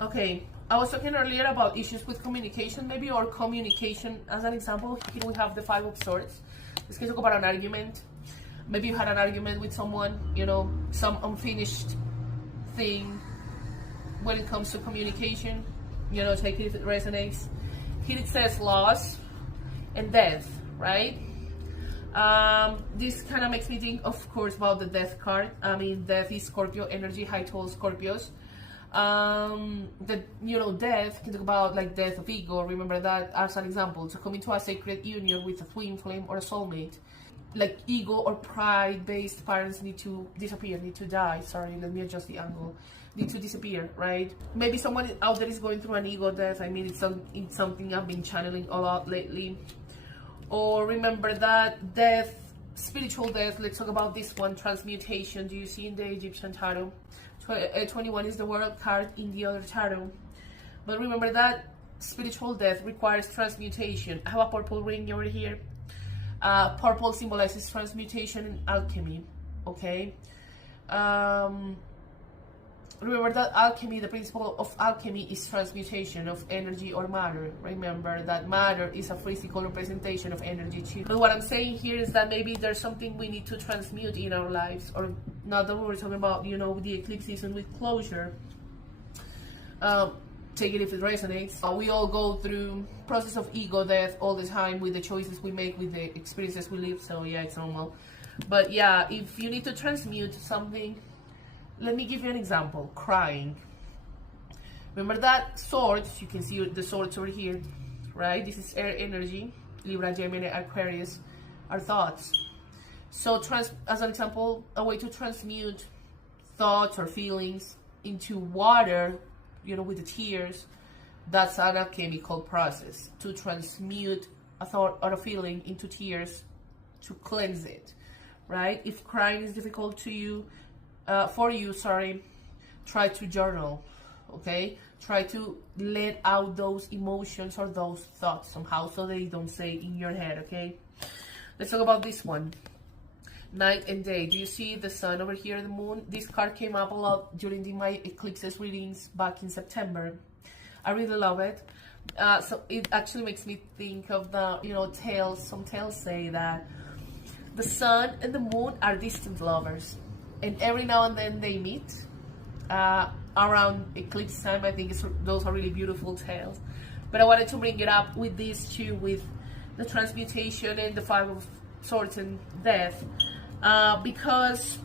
Okay, I was talking earlier about issues with communication, maybe, or communication as an example. Here we have the Five of Swords. This can talk about an argument. Maybe you had an argument with someone, you know, some unfinished thing when it comes to communication. You know, take it if it resonates. Here it says loss and death, right? This kind of makes me think, of course, about the death card. I mean, death is Scorpio energy, high toll Scorpios. The, you know, death can talk about like death of ego. Remember that as an example. To come into a sacred union with a twin flame or a soulmate, like ego or pride based patterns need to disappear, need to die. Sorry, let me adjust the angle. Need to disappear, right? Maybe someone out there is going through an ego death. I mean, it's something I've been channeling a lot lately. Or remember that death, spiritual death. Let's talk about this one, transmutation. Do you see in the Egyptian tarot? 21 is the world card in the other tarot. But remember that spiritual death requires transmutation. I have a purple ring over here. Purple symbolizes transmutation and alchemy. Okay. Remember that alchemy, the principle of alchemy is transmutation of energy or matter. Remember that matter is a physical representation of energy too. But what I'm saying here is that maybe there's something we need to transmute in our lives, or now that we're talking about, you know, the eclipse season with closure. Take it if it resonates. We all go through process of ego death all the time with the choices we make, with the experiences we live. So yeah, it's normal. But yeah, if you need to transmute something, let me give you an example. Crying. Remember that swords, you can see the swords over here, right? This is air energy. Libra, Gemini, Aquarius are thoughts. So as an example, a way to transmute thoughts or feelings into water, you know, with the tears, that's an alchemical process. To transmute a thought or a feeling into tears, to cleanse it, right? If crying is difficult to you, try to journal, okay? Try to let out those emotions or those thoughts somehow so they don't stay in your head, okay? Let's talk about this one. Night and day. Do you see the sun over here, the moon? This card came up a lot during my eclipses readings back in September. I really love it. So it actually makes me think of the, you know, tales. Some tales say that the sun and the moon are distant lovers, and every now and then they meet around eclipse time. I think those are really beautiful tales. But I wanted to bring it up with these two, with the transmutation and the Five of Swords and death, because